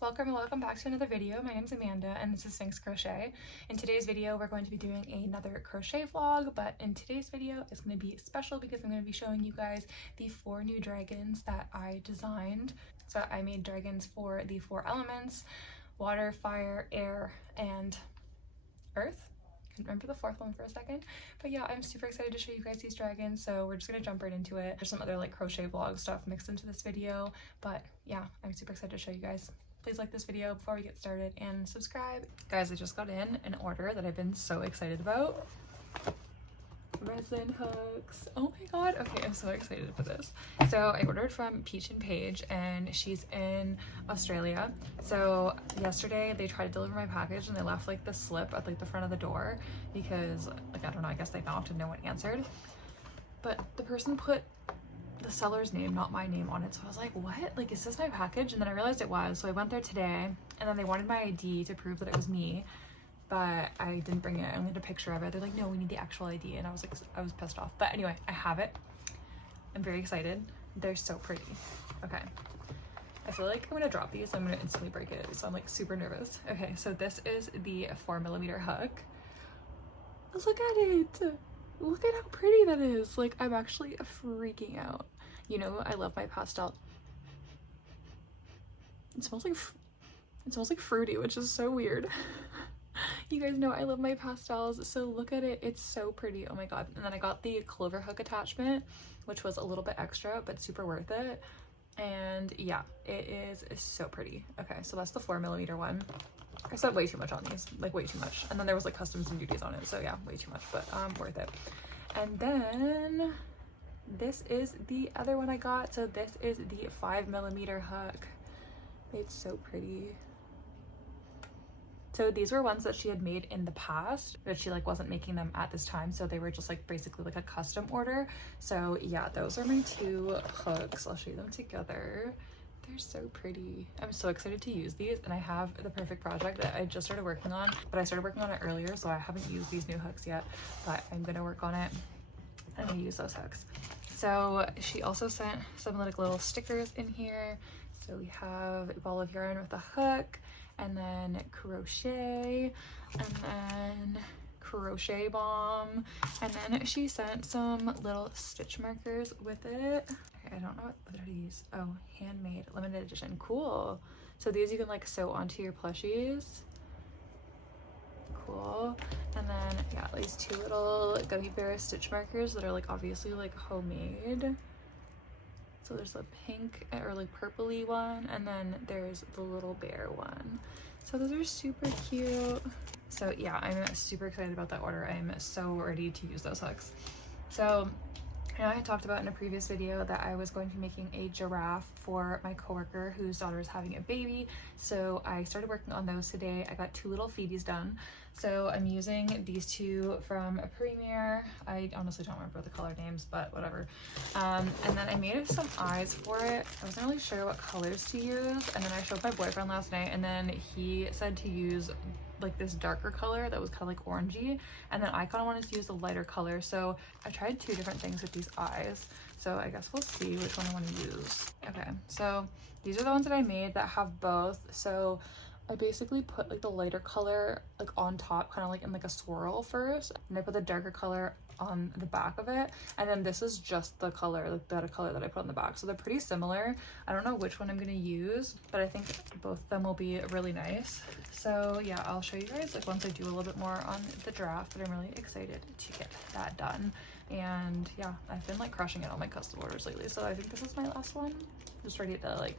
welcome and welcome back to another video. My name is Amanda and this is Sphynx Crochet. In today's video we're going to be doing another crochet vlog, but in today's video it's going to be special because I'm going to be showing you guys the 4 new dragons that I designed. So I made dragons for the 4 elements: water, fire, air, and earth. Couldn't remember the 4th one for a second, but yeah, I'm super excited to show you guys these dragons, so we're just gonna jump right into it. There's some other like crochet vlog stuff mixed into this video, but yeah, I'm super excited to show you guys. Please like this video before we get started and subscribe. Guys, I just got in an order that I've been so excited about. Resin hooks. Oh my god. Okay, I'm so excited for this. So I ordered from Peach and Paige and she's in Australia. So yesterday they tried to deliver my package and they left like the slip at like the front of the door because like I don't know, I guess they knocked and no one answered. But the person put the seller's name, not my name, on it. So I was like, what? Like, is this my package? And then I realized it was. So I went there today and then they wanted my ID to prove that it was me, but I didn't bring it. I only had a picture of it. They're like, no, we need the actual ID. And I was like, I was pissed off. But anyway, I have it. I'm very excited. They're so pretty. Okay. I feel like I'm gonna drop these. I'm gonna instantly break it. So I'm like super nervous. Okay, so this is the 4mm hook. Look at it. Look at how pretty that is. Like, I'm actually freaking out. You know, I love my pastel. It smells like fruity, which is so weird. You guys know I love my pastels, so look at it. It's so pretty. Oh my god. And then I got the clover hook attachment, which was a little bit extra but super worth it. And yeah, it is so pretty. Okay, so that's the 4mm one. I spent way too much on these, like way too much. And then there was like customs and duties on it, so yeah, way too much, but worth it. And then this is the other one I got. So this is the 5mm hook. It's so pretty. So these were ones that she had made in the past, but she like wasn't making them at this time, so they were just like basically like a custom order. So yeah, those are my 2 hooks. I'll show you them together. They're so pretty. I'm so excited to use these, and I have the perfect project that I just started working on, but I started working on it earlier, so I haven't used these new hooks yet, but I'm gonna work on it. I'm gonna use those hooks. So she also sent some like little stickers in here. So we have a ball of yarn with a hook, and then crochet, and then crochet bomb, and then she sent some little stitch markers with it. Okay, I don't know what are these. Oh, handmade limited edition. Cool. So these you can like sew onto your plushies. Cool. And then yeah, these 2 little gummy bear stitch markers that are like obviously like homemade. So there's a pink or like purpley one, and then there's the little bear one. So those are super cute. So yeah, I'm super excited about that order. I'm so ready to use those hooks. So I know I had talked about in a previous video that I was going to be making a giraffe for my coworker whose daughter is having a baby. So I started working on those today. I got 2 little Phoebes done. So I'm using these 2 from a Premier. I honestly don't remember the color names, but whatever. And then I made some eyes for it. I wasn't really sure what colors to use. And then I showed my boyfriend last night, and then he said to use like this darker color that was kind of like orangey, and then I kind of wanted to use the lighter color, so I tried 2 different things with these eyes. So I guess we'll see which one I want to use. Okay, so these are the ones that I made that have both. So I basically put like the lighter color like on top, kind of like in like a swirl first, and I put the darker color on the back of it, and then this is just the color, like the color that I put on the back. So they're pretty similar. I don't know which one I'm gonna use, but I think both of them will be really nice. So yeah, I'll show you guys like once I do a little bit more on the draft, but I'm really excited to get that done. And yeah, I've been like crushing it on my custom orders lately, so I think this is my last one. Just ready to like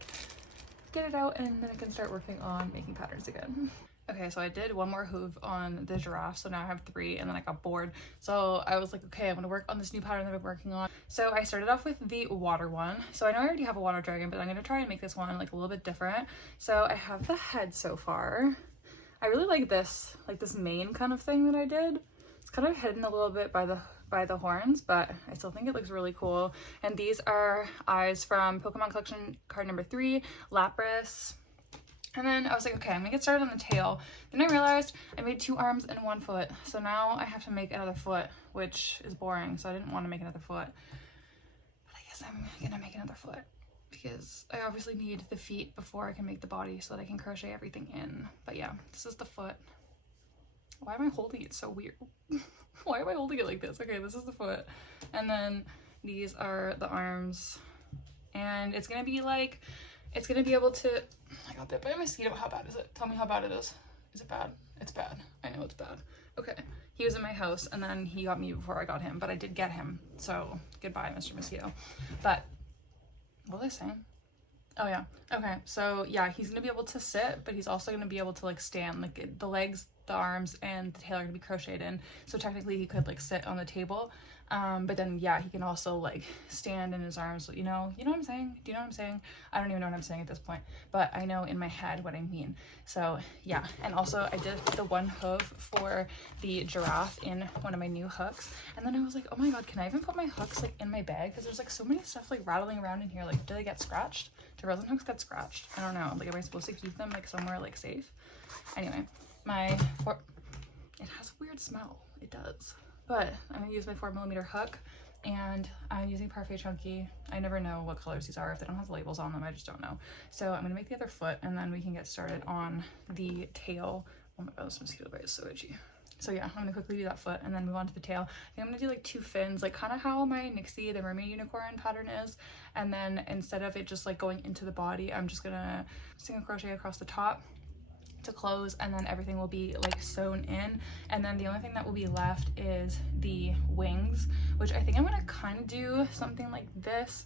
get it out, and then I can start working on making patterns again. Okay, so I did 1 more hoof on the giraffe, so now I have 3, and then I got bored. So I was like, okay, I'm gonna work on this new pattern that I've been working on. So I started off with the water one. So I know I already have a water dragon, but I'm gonna try and make this one like a little bit different. So I have the head so far. I really like this mane kind of thing that I did. It's kind of hidden a little bit by the horns, but I still think it looks really cool. And these are eyes from Pokemon Collection card number 3, Lapras. And then I was like, okay, I'm gonna get started on the tail. Then I realized I made 2 arms and 1 foot. So now I have to make another foot, which is boring. So I didn't want to make another foot, but I guess I'm gonna make another foot. because I obviously need the feet before I can make the body so that I can crochet everything in. But yeah, this is the foot. Why am I holding it so weird? Why am I holding it like this? Okay, this is the foot. And then these are the arms. And it's gonna be like, it's gonna be able to, I got bit by a mosquito. How bad is it? Tell me how bad it is. Is it bad? It's bad. I know it's bad. Okay, he was in my house and then he got me before I got him, but I did get him. So goodbye, Mr. Mosquito. But what was I saying? Oh yeah, okay, so yeah, he's gonna be able to sit, but he's also gonna be able to like stand, like the legs, the arms, and the tail are gonna be crocheted in, so technically he could like sit on the table, but then yeah, he can also like stand in his arms, you know what I'm saying? Do you know what I'm saying? I don't even know what I'm saying at this point, but I know in my head what I mean. So yeah, and also I did the one hoof for the giraffe in one of my new hooks, and then I was like, oh my god, can I even put my hooks like in my bag, because there's like so many stuff like rattling around in here, like do they get scratched? Do resin hooks get scratched? I don't know, like am I supposed to keep them like somewhere like safe? Anyway, it has a weird smell, it does. But I'm gonna use my 4mm hook, and I'm using Parfait Chunky. I never know what colors these are. If they don't have the labels on them, I just don't know. So I'm gonna make the other foot, and then we can get started on the tail. Oh my god, this mosquito bite is so itchy. So yeah, I'm gonna quickly do that foot and then move on to the tail. I think I'm gonna do like 2 fins, like kind of how my Nixie, the mermaid unicorn pattern is. And then instead of it just like going into the body, I'm just gonna single crochet across the top to close, and then everything will be like sewn in. And then the only thing that will be left is the wings, which I think I'm gonna kind of do something like this.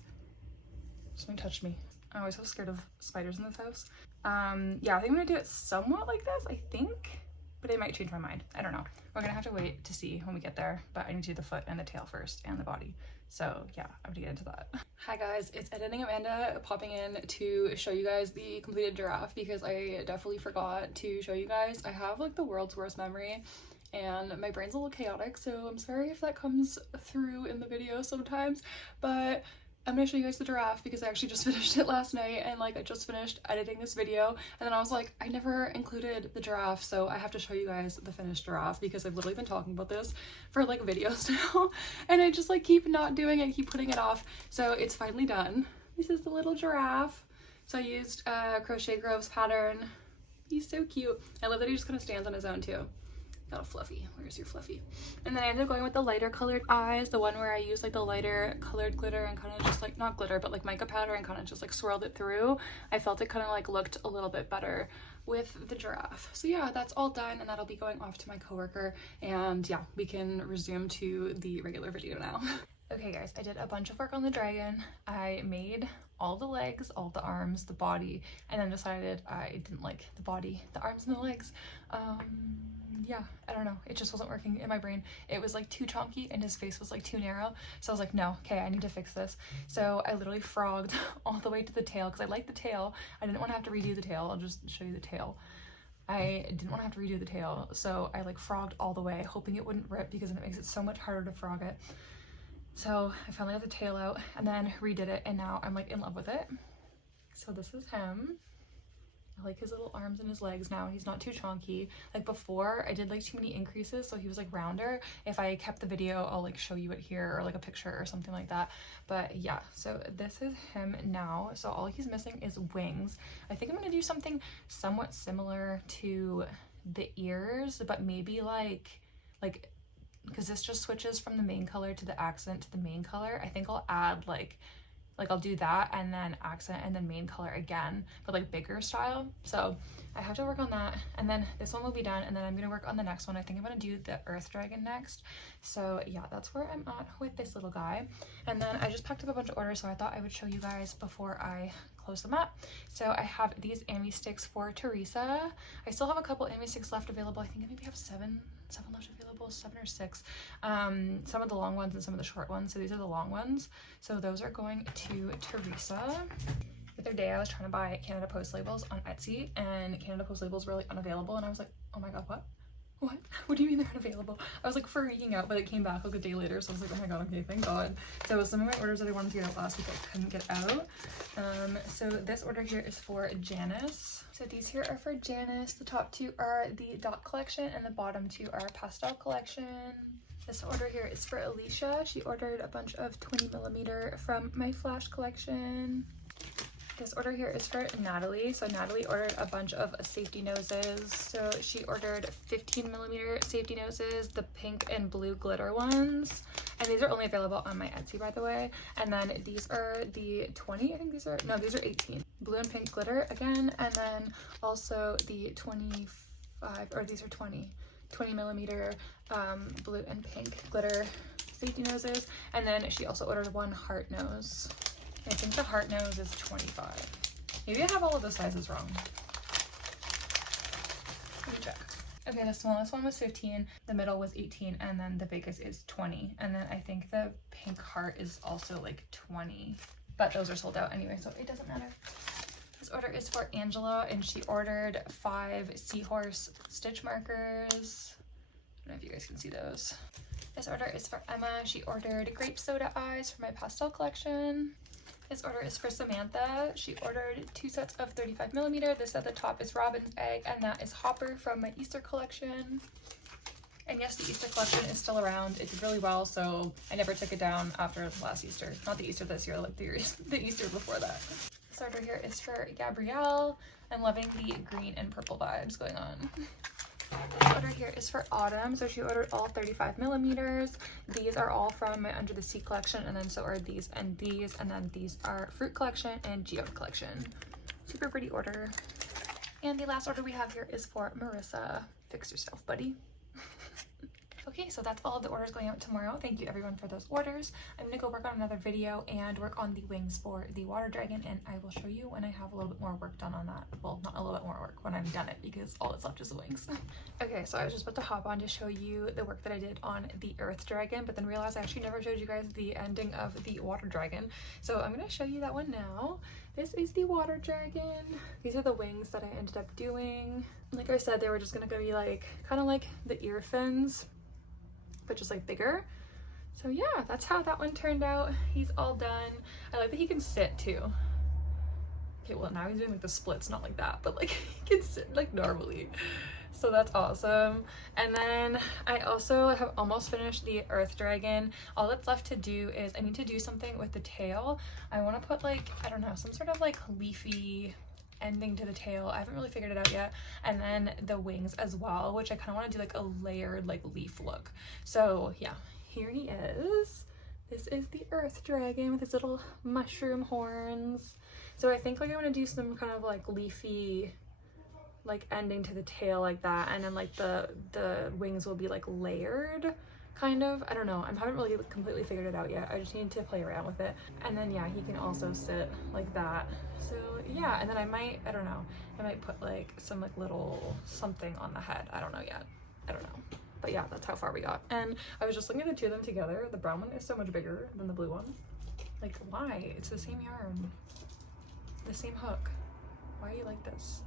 Something touched me. I'm always so scared of spiders in this house. Yeah, I think I'm gonna do it somewhat like this, I think, but I might change my mind. I don't know. We're gonna have to wait to see when we get there, but I need to do the foot and the tail first and the body. So yeah, I'm gonna get into that. Hi guys, it's Editing Amanda popping in to show you guys the completed giraffe, because I definitely forgot to show you guys. I have like the world's worst memory and my brain's a little chaotic, so I'm sorry if that comes through in the video sometimes, but I'm gonna show you guys the giraffe because I actually just finished it last night, and like I just finished editing this video and then I was like, I never included the giraffe, so I have to show you guys the finished giraffe because I've literally been talking about this for like videos now and I just like keep not doing it, keep putting it off. So it's finally done. This is the little giraffe. So I used Crochet Grove's pattern. He's so cute. I love that he just kind of stands on his own too. Got a Fluffy. Where's your Fluffy? And then I ended up going with the lighter colored eyes, the one where I used like the lighter colored glitter and kind of just like, not glitter, but like mica powder, and kind of just like swirled it through. I felt it kind of like looked a little bit better with the giraffe. So yeah, that's all done, and that'll be going off to my coworker, and yeah, we can resume to the regular video now. Okay guys, I did a bunch of work on the dragon. I made all the legs, all the arms, the body, and then decided I didn't like the body, the arms and the legs. Yeah, I don't know, it just wasn't working in my brain. It was like too chunky and his face was like too narrow, so I was like, no, okay, I need to fix this. So I literally frogged all the way to the tail because I like the tail. I didn't want to have to redo the tail. I'll just show you the tail. I didn't want to have to redo the tail, so I like frogged all the way, hoping it wouldn't rip because then it makes it so much harder to frog it. So I finally got the tail out and then redid it, and now I'm like in love with it. So this is him. I like his little arms and his legs now. He's not too chunky. Like before, I did like too many increases, so he was like rounder. If I kept the video, I'll like show you it here, or like a picture or something like that. But yeah, so this is him now. So all he's missing is wings. I think I'm gonna do something somewhat similar to the ears, but maybe like because this just switches from the main color to the accent to the main color. I think I'll add like I'll do that and then accent and then main color again, but like bigger style. So I have to work on that, and then this one will be done, and then I'm gonna work on the next one. I think I'm gonna do the earth dragon next. So yeah, that's where I'm at with this little guy. And then I just packed up a bunch of orders, so I thought I would show you guys before I close them up. So I have these Ami sticks for Teresa. I still have a couple Ami sticks left available. I think I maybe have seven left available, 7 or 6. Some of the long ones and some of the short ones. So these are the long ones. So those are going to Teresa. The other day I was trying to buy Canada Post labels on Etsy, and Canada Post labels were like unavailable, and I was like, oh my god, what? What do you mean they're unavailable? I was like freaking out, but it came back like a day later, so I was like, oh my god, okay, thank god. So some of my orders that I wanted to get out last week I couldn't get out. So this order here is for Janice. So these here are for Janice. The top 2 are the dot collection and the bottom 2 are pastel collection. This order here is for Alicia. She ordered a bunch of 20mm from my flash collection. This order here is for Natalie. So Natalie ordered a bunch of safety noses. So she ordered 15mm safety noses, the pink and blue glitter ones. And these are only available on my Etsy, by the way. And then these are the 20, I think these are, no, these are 18. Blue and pink glitter again. And then also the 25, or these are 20mm blue and pink glitter safety noses. And then she also ordered one heart nose. I think the heart nose is 25. Maybe I have all of the sizes wrong. Let me check. Okay, the smallest one was 15, the middle was 18, and then the biggest is 20. And then I think the pink heart is also like 20, but those are sold out anyway, so it doesn't matter. This order is for Angela, and she ordered 5 seahorse stitch markers. I don't know if you guys can see those. This order is for Emma. She ordered grape soda eyes for my pastel collection. This order is for Samantha. She ordered 2 sets of 35mm. This at the top is Robin's Egg, and that is Hopper from my Easter collection. And yes, the Easter collection is still around. It did really well, so I never took it down after last Easter. Not the Easter this year, like the Easter before that. This order here is for Gabrielle. I'm loving the green and purple vibes going on. This order here is for Autumn. So she ordered all 35mm. These are all from my Under the Sea collection, and then so are these, and then these are Fruit collection and Geode collection. Super pretty order. And the last order we have here is for Marissa. Fix yourself, buddy. Okay, so that's all of the orders going out tomorrow. Thank you everyone for those orders. I'm gonna go work on another video and work on the wings for the water dragon, and I will show you when I have a little bit more work done on that. Well, not a little bit more work, when I've done it, because all that's left is the wings. Okay, so I was just about to hop on to show you the work that I did on the earth dragon, but then realized I actually never showed you guys the ending of the water dragon. So I'm gonna show you that one now. This is the water dragon. These are the wings that I ended up doing. Like I said, they were just gonna be like, kind of like the ear fins, but just like bigger. So yeah, that's how that one turned out. He's all done. I like that he can sit too. Okay, well now he's doing like the splits, not like that, but like he can sit like normally. So that's awesome. And then I also have almost finished the earth dragon. All that's left to do is I need to do something with the tail. I want to put like, I don't know, some sort of like leafy ending to the tail. I haven't really figured it out yet. And then the wings as well, which I kind of want to do like a layered like leaf look. So yeah, here he is. This is the earth dragon with his little mushroom horns. So I think like I want to do some kind of like leafy like ending to the tail like that, and then like the wings will be like layered kind of. I don't know, I haven't really completely figured it out yet. I just need to play around with it. And then yeah, he can also sit like that. So yeah, and then I might put like some like little something on the head. I don't know yet. I don't know. But yeah, that's how far we got. And I was just looking at the two of them together. The brown one is so much bigger than the blue one. Like, why? It's the same yarn, the same hook. Why are you like this?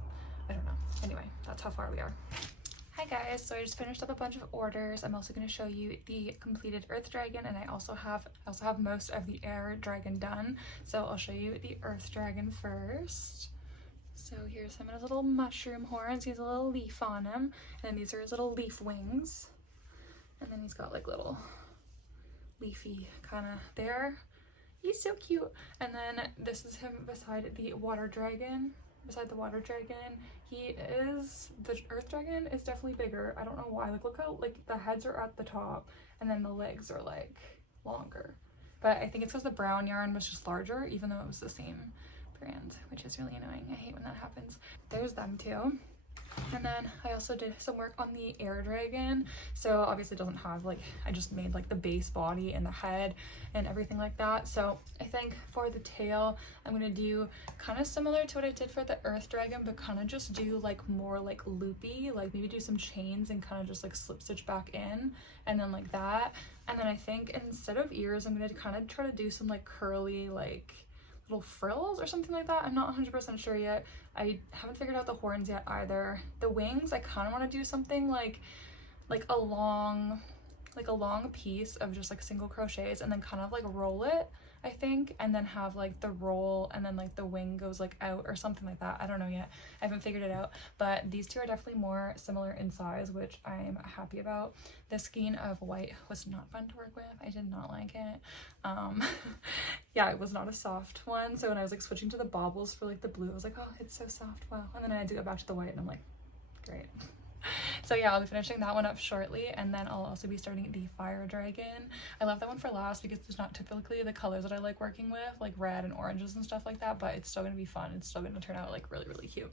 I don't know. Anyway, that's how far we are. Hi guys, so I just finished up a bunch of orders. I'm also going to show you the completed earth dragon, and I also have most of the air dragon done. So I'll show you the earth dragon first. So here's him and his little mushroom horns. He has a little leaf on him, and these are his little leaf wings. And then he's got like little leafy kind of there. He's so cute. And then this is him beside the water dragon. Beside the water dragon, the earth dragon is definitely bigger. I don't know why. Like, look how like the heads are at the top and then the legs are like longer. But I think it's because the brown yarn was just larger, even though it was the same brand, which is really annoying. I hate when that happens. There's them too. And then I also did some work on the air dragon. So obviously it doesn't have like, I just made like the base body and the head and everything like that. So I think for the tail, I'm gonna do kind of similar to what I did for the earth dragon, but kind of just do like more like loopy, like maybe do some chains and kind of just like slip stitch back in, and then like that. And then I think instead of ears, I'm gonna kind of try to do some like curly like little frills or something like that. I'm not 100% sure yet. I haven't figured out the horns yet either. The wings, I kind of want to do something like a long piece of just like single crochets and then kind of like roll it I think, and then have like the roll and then like the wing goes like out or something like that. I don't know yet. I haven't figured it out, but these two are definitely more similar in size, which I'm happy about. The skein of white was not fun to work with. I did not like it. Yeah, it was not a soft one. So when I was like switching to the baubles for like the blue, I was like, oh, it's so soft. Wow. And then I had to go back to the white and I'm like, great. So yeah, I'll be finishing that one up shortly, and then I'll also be starting the fire dragon. I love that one for last because it's not typically the colors that I like working with, like red and oranges and stuff like that, but it's still gonna be fun. It's still gonna turn out like really, really cute.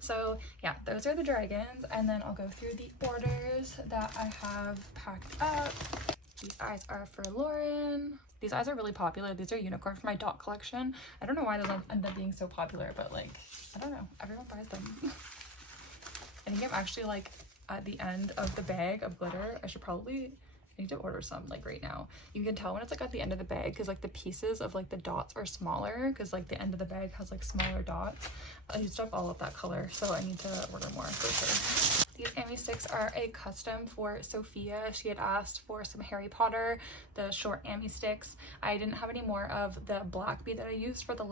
So yeah, those are the dragons, and then I'll go through the orders that I have packed up. These eyes are for Lauren. These eyes are really popular. These are unicorn for my dot collection. I don't know why those end up being so popular, but like, I don't know, everyone buys them. I think I'm actually like at the end of the bag of glitter. I need to order some like right now. You can tell when it's like at the end of the bag because like the pieces of like the dots are smaller because like the end of the bag has like smaller dots. I used up all of that color, so I need to order more for sure. These Ami sticks are a custom for Sophia. She had asked for some Harry Potter, the short Ami sticks. I didn't have any more of the black bead that I used for the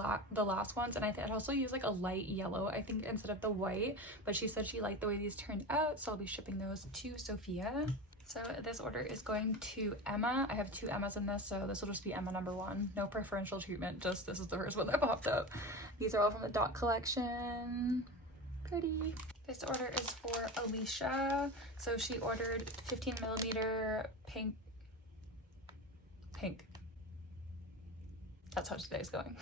last ones, and I'd also used like a light yellow, I think, instead of the white, but she said she liked the way these turned out, so I'll be shipping those to Sophia. So this order is going to Emma. I have 2 Emmas in this, so this will just be Emma number 1. No preferential treatment, just this is the first one that popped up. These are all from the dot collection. Pretty. This order is for Alicia. So she ordered 15mm pink. That's how today's going.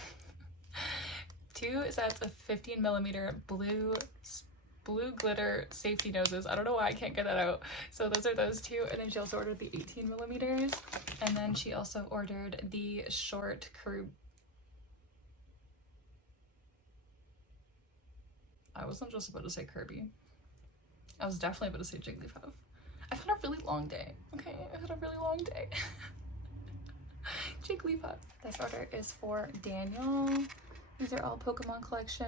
2 sets of 15mm blue glitter safety noses. I don't know why I can't get that out. So those are those 2, and then she also ordered the 18mm, and then she also ordered the short curb. I wasn't just about to say Kirby. I was definitely about to say Jigglypuff. I've had a really long day, okay? I've had a really long day. Jigglypuff. This order is for Daniel. These are all Pokemon collection.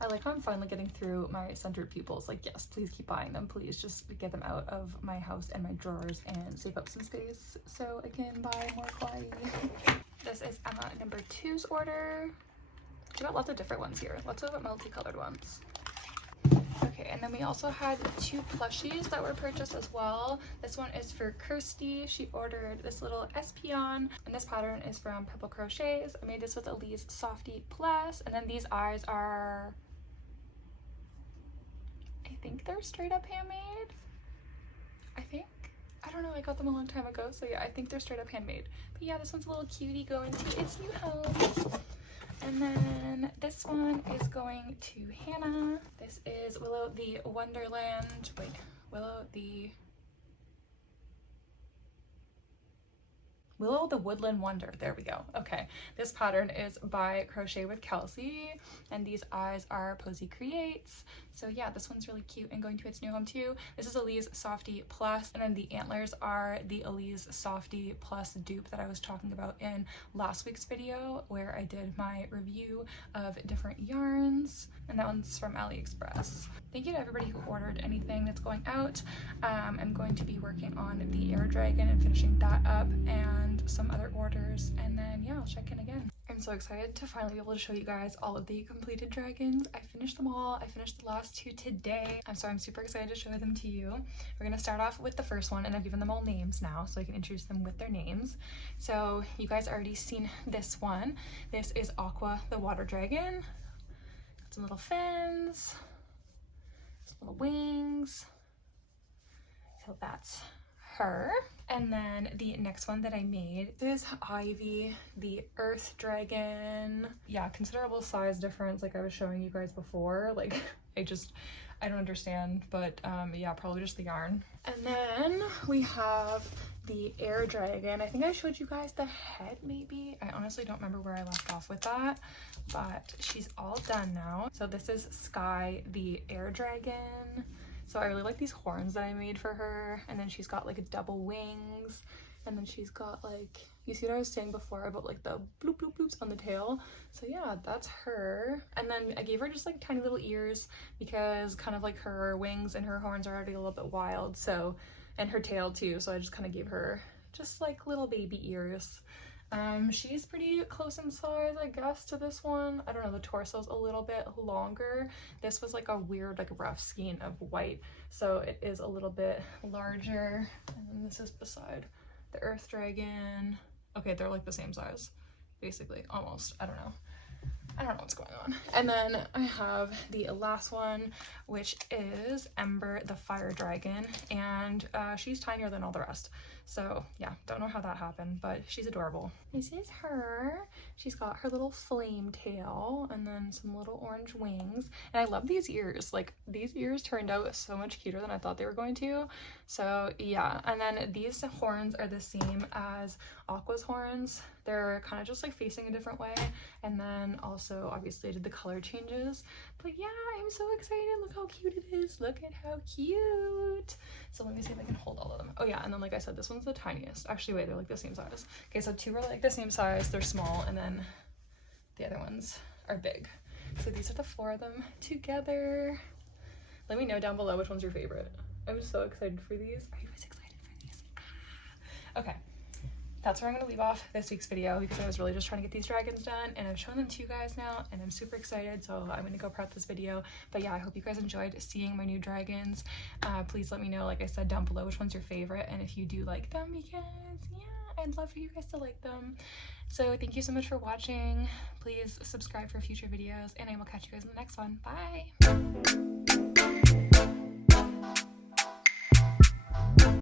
I like how I'm finally getting through my centered pupils. Like, yes, please keep buying them. Please just get them out of my house and my drawers and save up some space so I can buy more kawaii. This is Emma number 2's order. She got lots of different ones here, lots of multicolored ones. Okay, and then we also had 2 plushies that were purchased as well. This one is for Kirsty. She ordered this little Espeon, and this pattern is from Purple Crochets. I made this with Elise Softy Plus, and then these eyes are, I think they're straight up handmade. I don't know, I got them a long time ago, so yeah, I think they're straight up handmade. But yeah, this one's a little cutie going to its new home. And then this one is going to Hannah. This is Willow the Wonderland. Wait, Willow the Woodland Wonder. There we go. Okay, this pattern is by Crochet with Kelsey, and these eyes are Posy Creates. So yeah, this one's really cute and going to its new home too. This is Elise Softy Plus, and then the antlers are the Elise Softy Plus dupe that I was talking about in last week's video where I did my review of different yarns, and that one's from AliExpress. Thank you to everybody who ordered anything that's going out. I'm going to be working on the Air Dragon and finishing that up, and some other orders, and then yeah, I'll check in again. I'm so excited to finally be able to show you guys all of the completed dragons. I finished them all. I finished the last 2 today. So I'm super excited to show them to you. We're gonna start off with the first one, and I've given them all names now so I can introduce them with their names. So you guys already seen this one. This is Aqua the water dragon. Got some little fins, some little wings. So that's her. And then the next one that I made is Ivy the earth dragon. Yeah, considerable size difference like I was showing you guys before. Like I don't understand, but yeah, probably just the yarn. And then we have the air dragon. I think I showed you guys the head maybe. I honestly don't remember where I left off with that, but she's all done now. So this is Sky the air dragon. So I really like these horns that I made for her, and then she's got like double wings, and then she's got like, you see what I was saying before about like the bloop bloop bloops on the tail. So yeah, that's her. And then I gave her just like tiny little ears because kind of like her wings and her horns are already a little bit wild, so, and her tail too, so I just kind of gave her just like little baby ears. She's pretty close in size, I guess, to this one. I don't know, the torso's a little bit longer. This was like a weird, like rough skein of white, so it is a little bit larger. And then this is beside the earth dragon. Okay, they're like the same size, basically, almost. I don't know what's going on. And then I have the last one, which is Ember the fire dragon, and she's tinier than all the rest. So yeah, don't know how that happened, but she's adorable. This is her. She's got her little flame tail and then some little orange wings. And I love these ears. Like, these ears turned out so much cuter than I thought they were going to. So yeah, and then these horns are the same as Aqua's horns. They're kind of just like facing a different way. And then also obviously I did the color changes. But yeah, I'm so excited. Look how cute it is. Look at how cute. So let me see if I can hold all of them. Oh yeah, and then like I said, this one's the tiniest. Actually, wait, they're like the same size. Okay, so two are like the same size, they're small, and then the other ones are big. So these are the four of them together. Let me know down below which one's your favorite. I'm so excited for these. Are you guys excited for these? Okay. That's where I'm going to leave off this week's video, because I was really just trying to get these dragons done, and I've shown them to you guys now, and I'm super excited, so I'm going to go prep this video. But yeah, I hope you guys enjoyed seeing my new dragons. Please let me know, like I said, down below which one's your favorite, and if you do like them, because yeah, I'd love for you guys to like them. So thank you so much for watching. Please subscribe for future videos, and I will catch you guys in the next one. Bye!